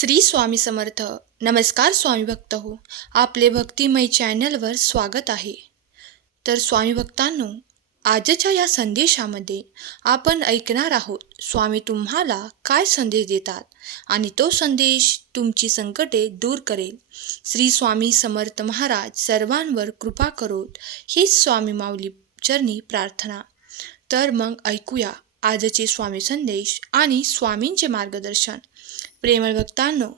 श्री स्वामी समर्थ. नमस्कार स्वामी भक्त हो. आपले भक्तिमय चॅनलवर स्वागत आहे. तर स्वामी भक्तांनो आजच्या या संदेशामध्ये आपण ऐकणार आहोत स्वामी तुम्हाला काय संदेश देतात आणि तो संदेश तुमची संकटे दूर करेल. श्री स्वामी समर्थ महाराज सर्वांवर कृपा करोत हीच स्वामी माऊली चरणी प्रार्थना. तर मग ऐकूया. आजचे स्वामी संदेश आणि स्वामींचे मार्गदर्शन. प्रेमळ भक्तांनो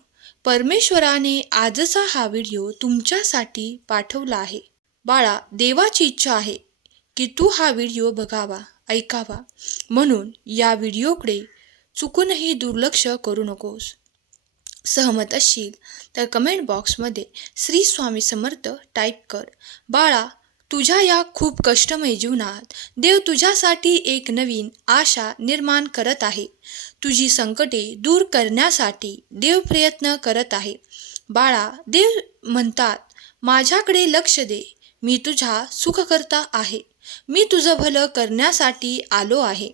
परमेश्वराने आजचा हा व्हिडिओ तुमच्यासाठी पाठवला आहे. बाळा देवाची इच्छा आहे की तू हा व्हिडिओ बघावा ऐकावा. म्हणून या व्हिडिओकडे चुकूनही दुर्लक्ष करू नकोस. सहमत असशील तर कमेंट बॉक्समध्ये श्री स्वामी समर्थ टाईप कर. बाळा तुझ्या या खूप कष्टमय जीवनात देव तुझ्यासाठी एक नवीन आशा निर्माण करत आहे. तुझी संकटे दूर करण्यासाठी देव प्रयत्न करत आहे. बाळा देव म्हणतात माझ्याकडे लक्ष दे. मी तुझा सुखकर्ता आहे. मी तुझं भलं करण्यासाठी आलो आहे.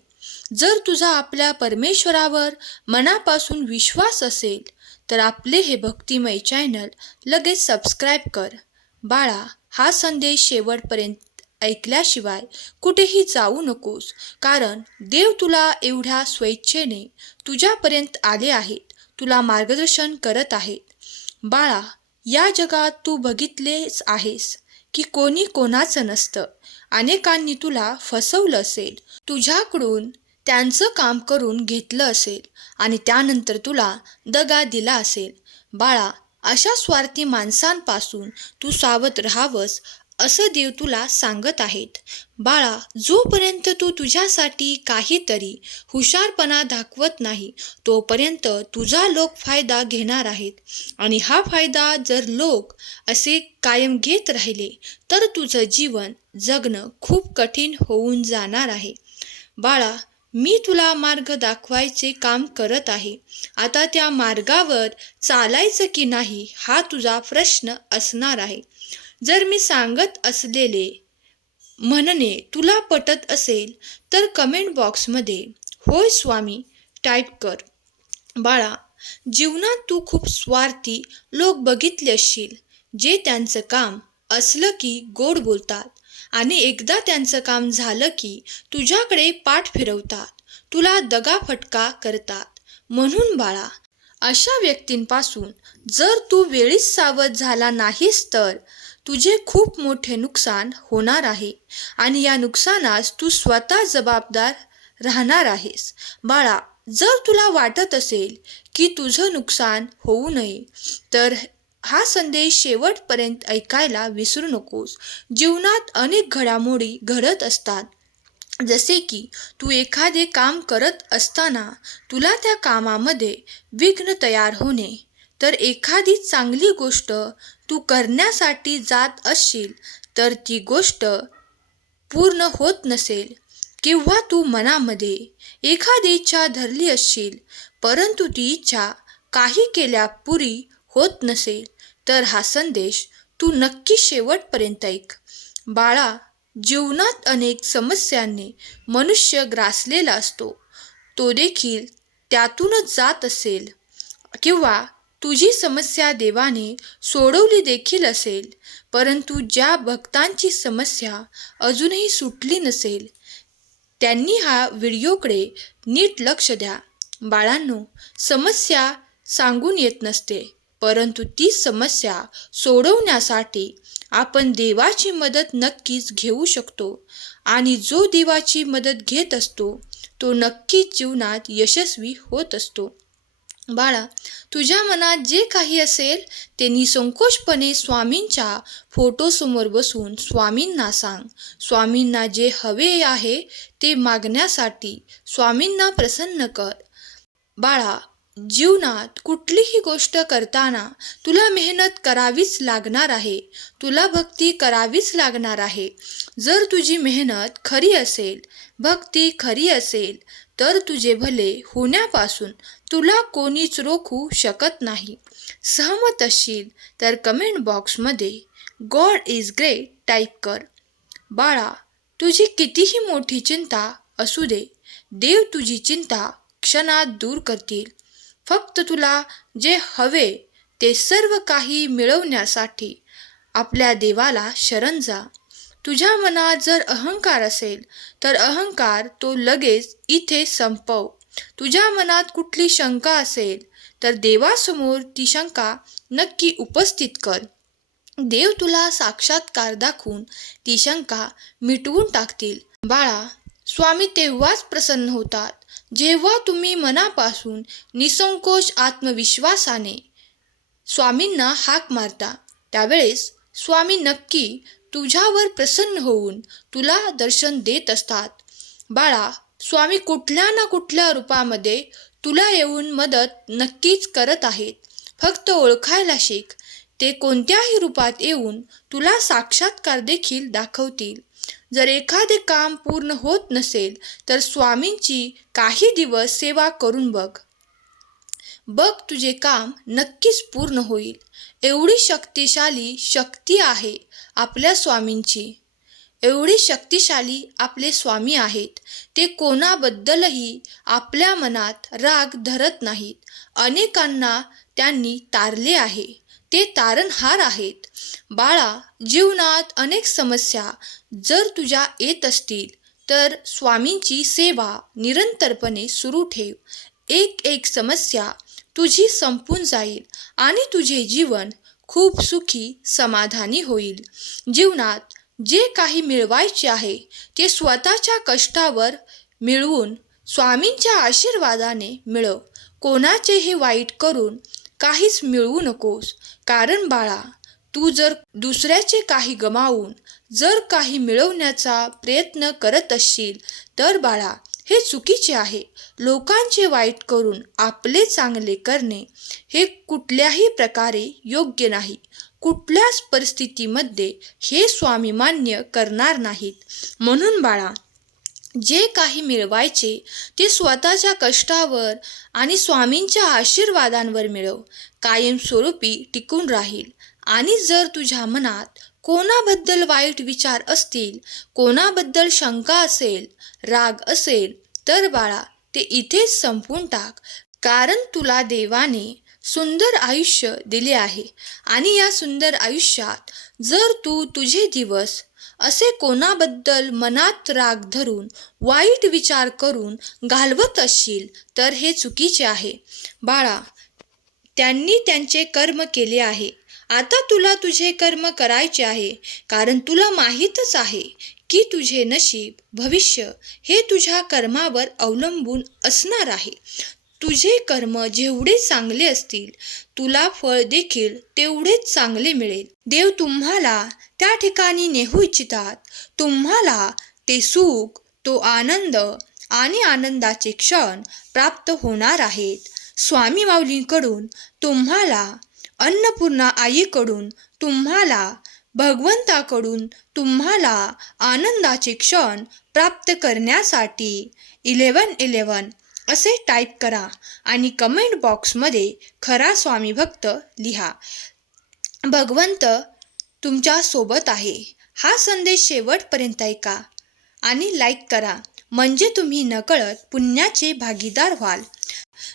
जर तुझा आपल्या परमेश्वरावर मनापासून विश्वास असेल तर आपले हे भक्तिमय चॅनल लगेच सबस्क्राईब कर. बाळा हा संदेश शेवटपर्यंत ऐकल्याशिवाय कुठेही जाऊ नकोस. कारण देव तुला एवढ्या स्वेच्छेने तुझ्यापर्यंत आले आहेत. तुला मार्गदर्शन करत आहेत. बाळा या जगात तू बघितलेच आहेस की कोणी कोणाचं नसतं. अनेकांनी तुला फसवलं असेल. तुझ्याकडून त्यांचं काम करून घेतलं असेल आणि त्यानंतर तुला दगा दिला असेल. बाळा अशा स्वार्थी माणसांपासून तू सावध राहावंस असं देव तुला सांगत आहेत. बाळा जोपर्यंत तू तुझ्यासाठी काहीतरी हुशारपणा दाखवत नाही तोपर्यंत तुझा लोक फायदा घेणार आहेत. आणि हा फायदा जर लोक असे कायम घेत राहिले तर तुझं जीवन जगणं खूप कठीण होऊन जाणार आहे. बाळा मी तुला मार्ग दाखवायचे काम करत आहे. आता त्या मार्गावर चालायचं की नाही हा तुझा प्रश्न असणार आहे. जर मी सांगत असलेले म्हणणे तुला पटत असेल तर कमेंट बॉक्समध्ये होय स्वामी टाईप कर. बाळा जीवनात तू खूप स्वार्थी लोक बघितले असशील जे त्यांचं काम असलं की गोड बोलतात. आणि एकदा त्यांचं काम झालं की तुझ्याकडे पाठ फिरवतात. तुला दगाफटका करतात. म्हणून बाळा अशा व्यक्तींपासून जर तू वेळीच सावध झाला नाहीस तर तुझे खूप मोठे नुकसान होणार आहे आणि या नुकसानास तू स्वतः जबाबदार राहणार आहेस. बाळा जर तुला वाटत असेल की तुझं नुकसान होऊ नये तर हा संदेश शेवटपर्यंत ऐकायला विसरू नकोस. जीवनात अनेक घडामोडी घडत असतात. जसे की तू एखादे काम करत असताना तुला त्या कामामध्ये विघ्न तयार होणे. तर एखादी चांगली गोष्ट तू करण्यासाठी जात असशील तर ती गोष्ट पूर्ण होत नसेल. किंवा तू मनामध्ये एखादी इच्छा धरली असशील परंतु ती इच्छा काही केल्यापुरी होत नसेल. तर हा संदेश तू नक्की शेवटपर्यंत ऐक. बाळा जीवनात अनेक समस्यांनी मनुष्य ग्रासलेला असतो. तो देखील त्यातूनच जात असेल. किंवा तुझी समस्या देवाने सोडवली देखील असेल परंतु ज्या भक्तांची समस्या अजूनही सुटली नसेल त्यांनी हा व्हिडिओकडे नीट लक्ष द्या. बाळांनो समस्या सांगून येत नसते. परंतु ती समस्या सोडवण्यासाठी आपण देवाची मदत नक्कीच घेऊ शकतो. आणि जो देवाची मदत घेत असतो तो नक्कीच जीवनात यशस्वी होत असतो. बाळा तुझ्या मनात जे काही असेल ते निसंकोचपणे स्वामींच्या फोटोसमोर बसून स्वामींना सांग. स्वामींना जे हवे आहे ते मागण्यासाठी स्वामींना प्रसन्न कर. बाळा जीवनात कुठलीही गोष्ट करताना तुला मेहनत करावीच लागणार आहे. तुला भक्ती करावीच लागणार आहे. जर तुझी मेहनत खरी असेल भक्ती खरी असेल तर तुझे भले होण्यापासून तुला कोणीच रोखू शकत नाही. सहमत असशील तर कमेंट बॉक्समध्ये गॉड इज ग्रेट टाईप कर. बाळा तुझी कितीही मोठी चिंता असू दे. देव तुझी चिंता क्षणात दूर करतील. फक्त तुला जे हवे ते सर्व काही मिळवण्यासाठी आपल्या देवाला शरण जा. तुझ्या मनात जर अहंकार असेल तर अहंकार तो लगेच इथे संपव. तुझ्या मनात कुठली शंका असेल तर देवासमोर ती शंका नक्की उपस्थित कर. देव तुला साक्षात्कार दाखवून ती शंका मिटवून टाकतील. बाळा स्वामी तेव्हाच प्रसन्न होतात. जेव्हा तुम्ही मनापासून निसंकोच आत्मविश्वासाने स्वामींना हाक मारता त्यावेळेस स्वामी नक्की तुझ्यावर प्रसन्न होऊन तुला दर्शन देत असतात. बाळा स्वामी कुठल्या ना कुठल्या रूपामध्ये तुला येऊन मदत नक्कीच करत आहेत. फक्त ओळखायला शिक. ते कोणत्याही रूपात येऊन तुला साक्षात्कार देखील दाखवतील. जर एखादे काम पूर्ण होत नसेल तर स्वामींची काही दिवस सेवा करून बघ. बघ तुझे काम नक्कीच पूर्ण होईल. एवढी शक्तिशाली शक्ती आहे आपल्या स्वामींची. एवढी शक्तिशाली आपले स्वामी आहेत. ते कोणाबद्दलही आपल्या मनात राग धरत नाहीत. अनेकांना त्यांनी तारले आहे. ते तारणहार आहेत. बाळा जीवनात अनेक समस्या जर तुझ्या येत असतील तर स्वामींची सेवा निरंतरपणे सुरू ठेव. एक एक समस्या तुझी संपून जाईल आणि तुझे जीवन खूप सुखी समाधानी होईल. जीवनात जे काही मिळवायचे आहे ते स्वतःच्या कष्टावर मिळवून स्वामींच्या आशीर्वादाने मिळव. कोणाचेही वाईट करून काहीच मिळवू नकोस. कारण बाळा तू जर दुसऱ्याचे काही गमावून जर काही मिळवण्याचा प्रयत्न करत असशील तर बाळा हे चुकीचे आहे. लोकांचे वाईट करून आपले चांगले करणे हे कुठल्याही प्रकारे योग्य नाही. कुठल्याच परिस्थितीमध्ये हे स्वामी मान्य करणार नाहीत. म्हणून बाळा जे काही मिळवायचे ते स्वतःच्या कष्टावर आणि स्वामींच्या आशीर्वादांवर मिळव. कायमस्वरूपी टिकून राहील. आणि जर तुझ्या मनात कोणाबद्दल वाईट विचार असतील कोणाबद्दल शंका असेल राग असेल तर बाळा ते इथेच संपून टाक. कारण तुला देवाने सुंदर आयुष्य दिले आहे. आणि या सुंदर आयुष्यात जर तू तुझे दिवस असे कोणाबद्दल मनात राग धरून वाईट विचार करून घालवत असशील तर हे चुकीचे आहे. बाळा त्यांनी त्यांचे कर्म केले आहे. आता तुला तुझे कर्म करायचे आहे. कारण तुला माहीतच आहे की तुझे नशीब भविष्य हे तुझ्या कर्मावर अवलंबून असणार आहे. तुझे कर्म जेवढे चांगले असतील तुला फळ देखील तेवढेच चांगले मिळेल. देव तुम्हाला त्या ठिकाणी नेहू इच्छितात. तुम्हाला ते सुख तो आनंद आणि आनंदाचे क्षण प्राप्त होणार आहेत. स्वामी माऊलींकडून तुम्हाला अन्नपूर्णा आईकडून तुम्हाला भगवंताकडून तुम्हाला आनंदाचे क्षण प्राप्त करण्यासाठी इलेवन इलेवन असे टाईप करा आणि कमेंट बॉक्समध्ये खरा स्वामी भक्त लिहा. भगवंत तुमच्यासोबत आहे. हा संदेश शेवटपर्यंत ऐका आणि लाईक करा. म्हणजे तुम्ही नकळत पुण्याचे भागीदार व्हाल.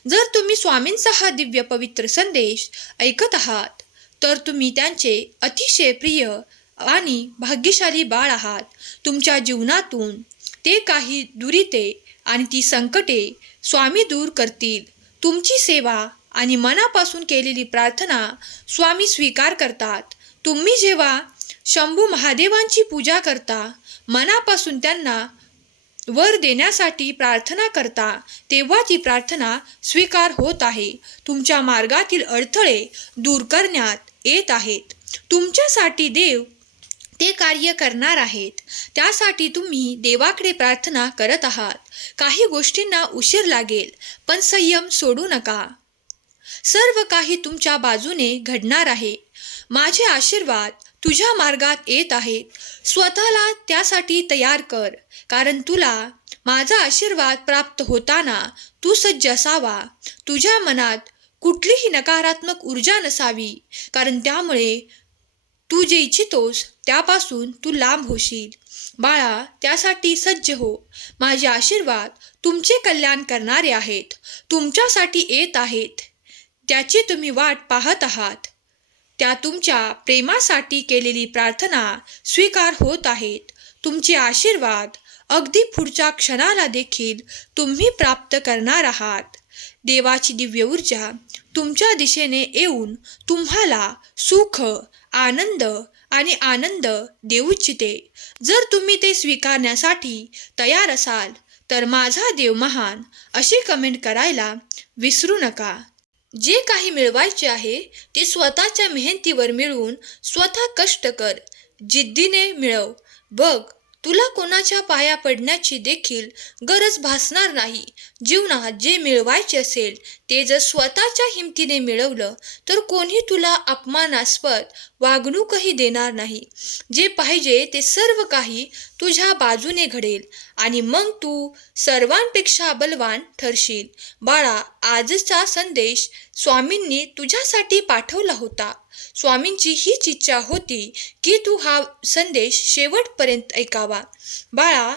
जर तुम्ही स्वामींचा हा दिव्य पवित्र संदेश ऐकत आहात तर तुम्ही त्यांचे अतिशय प्रिय आणि भाग्यशाली बाळ आहात. तुमच्या जीवनातून ते काही दुरीते आणि ती संकटे स्वामी दूर करतील. तुमची सेवा आणि मनापासून केलेली प्रार्थना स्वामी स्वीकार करतात. तुम्ही जेव्हा शंभू महादेवांची पूजा करता मनापासून त्यांना वर देण्यासाठी प्रार्थना करता तेव्हा ती प्रार्थना स्वीकार होत आहे. तुमच्या मार्गातील अडथळे दूर करण्यात येत आहेत. तुमच्यासाठी देव ते कार्य करणार आहेत. त्यासाठी तुम्ही देवाकडे प्रार्थना करत आहात. काही गोष्टींना उशीर लागेल पण संयम सोडू नका. सर्व काही तुमच्या बाजूने घडणार आहे. माझे आशीर्वाद तुझ्या मार्गात येत आहेत स्वतःला त्यासाठी तयार कर. कारण तुला माझा आशीर्वाद प्राप्त होताना तू सज्ज असावा. तुझ्या मनात कुठलीही नकारात्मक ऊर्जा नसावी. कारण त्यामुळे तू जे इच्छितोस त्यापासून तू लांब होशील. बाळा त्यासाठी सज्ज हो. माझे आशीर्वाद तुमचे कल्याण करणारे आहेत. तुमच्यासाठी येत आहेत. त्याची तुम्ही वाट पाहत आहात. त्या तुमच्या प्रेमासाठी केलेली प्रार्थना स्वीकार होत आहेत. तुमचे आशीर्वाद अगदी पुढच्या क्षणाला देखील तुम्ही प्राप्त करणार आहात. देवाची दिव्य ऊर्जा तुमच्या दिशेने येऊन तुम्हाला सुख आनंद आणि आनंद देऊ इच्छिते. जर तुम्ही ते स्वीकारण्यासाठी तयार असाल तर माझा देव महान अशी कमेंट करायला विसरू नका. जे काही मिळवायचे आहे ते स्वतःच्या मेहनतीवर मिळवून स्वतः कष्ट कर. जिद्दीने मिळव. बघ तुला कोणाच्या पाया पडण्याची देखील गरज भासणार नाही. जीवनात जे मिळवायचे असेल ते जर स्वतःच्या हिमतीने मिळवलं तर कोणी तुला अपमानास्पद वागणूकही देणार नाही. जे पाहिजे ते सर्व काही तुझ्या बाजूने घडेल आणि मग तू सर्वांपेक्षा बलवान ठरशील. बाळा आजचा संदेश स्वामींनी तुझ्यासाठी पाठवला होता. स्वामींची हीच इच्छा होती की तू हा संदेश शेवटपर्यंत ऐकावा. बाळा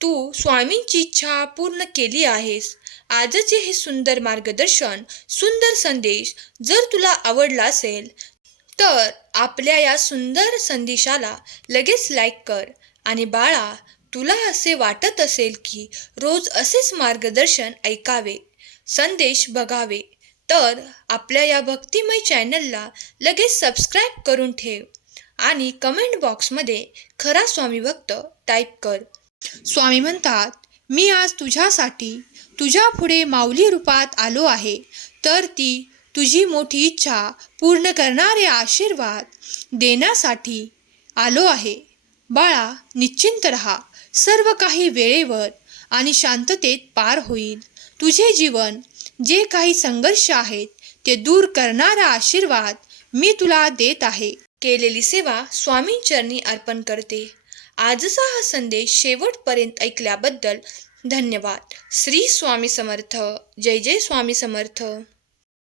तू स्वामींची इच्छा पूर्ण केली आहेस. आजचे हे सुंदर मार्गदर्शन सुंदर संदेश जर तुला आवडला असेल तर आपल्या या सुंदर संदेशाला लगेच लाईक कर. आणि बाळा तुला असे वाटत असेल की रोज असेच मार्गदर्शन ऐकावे संदेश बघावे तर आपल्या या भक्तिमय चॅनलला लगेच सबस्क्राईब करून ठेव आणि कमेंट बॉक्समध्ये खरा स्वामी भक्त टाईप कर. स्वामी म्हणतात मी आज तुझ्यासाठी तुझ्या पुढे माऊली रूपात आलो आहे. तर ती तुझी मोठी इच्छा पूर्ण करणारे आशीर्वाद देण्यासाठी आलो आहे. बाळा निश्चिंत रहा. सर्व काही वेळेवर आणि शांततेत पार होईल. तुझे जीवन जे काही संघर्ष आहेत ते दूर करणारा आशीर्वाद मी तुला देत आहे. केलेली सेवा स्वामींचरणी अर्पण करते. आजचा हा संदेश शेवटपर्यंत ऐकल्याबद्दल धन्यवाद. श्री स्वामी समर्थ. जय जय स्वामी समर्थ.